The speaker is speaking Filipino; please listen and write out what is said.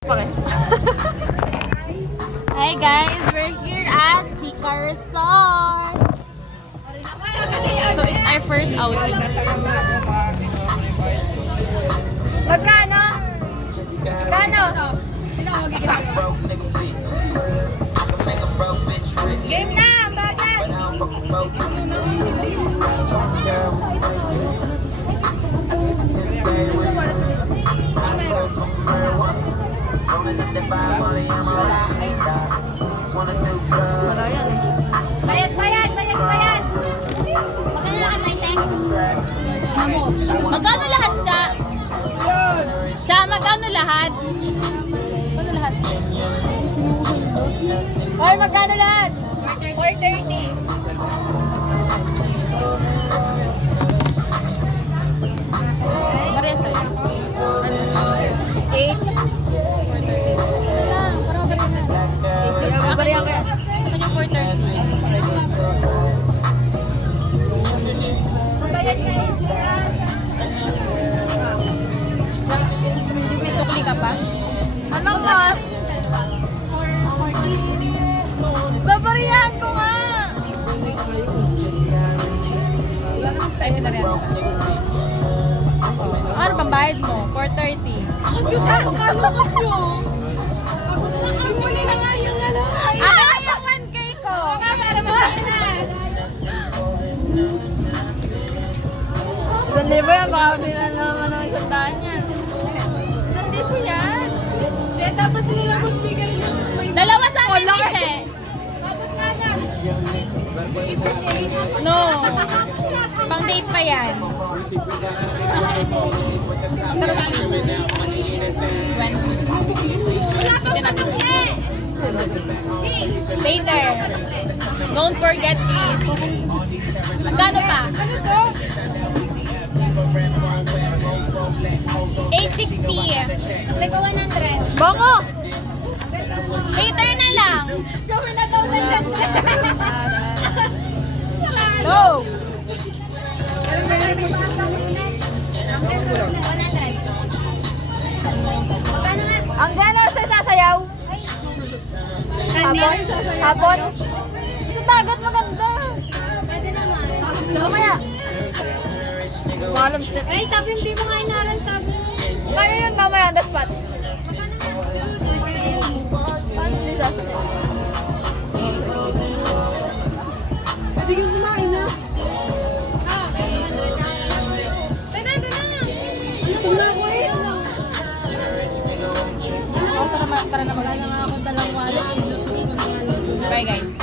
Hi guys, we're here at Sika Resort. So it's our first outing. Magkano? Magkano? Game na! Bakit? Bayad! Magkano lahat, Maite? Magkano lahat siya? Siya, magkano lahat? Magkano lahat? Hoy, magkano lahat? 430. Maria sa'yo. 8. Bariya kaya. Kanya 430. Bayad na yun. May sukli ka pa? Ano ka? Babariyahan ko nga! Wala naman tayo pinarihan. Ano pang bayad mo? 430. Ang cute ka! Magkano ko? Simuli na nga yung ano. Ah! Yung 1K ko! Oo nga, para masaya na. Isang libo yan, baka sila naman ang isang daan yan. Isang libo yan. Siya, dapat nila mo speaker niya. Dalawa sa amin ni She. Tapos nga yan. No. Pang date pa yan. Magkano ka siya? 20. Ito na. Later. Don't forget please. Magkano pa? Ano to? 860. Like 100. Bongo! Later na lang. Gawin na daw ng 100. No! 100. Magkano nga? Ang gano'n sa sasayaw? Hapon? Sa dagat maganda. Pwede naman. Mamaya. Malam step. Ay, sabi hindi mo nga inaral, sabi. Kaya yun mamaya on the spot. Magkano nga? Paano hindi sasayaw? Pwede ka kumain na. Para na magana nga akong talang wallet. Bye guys.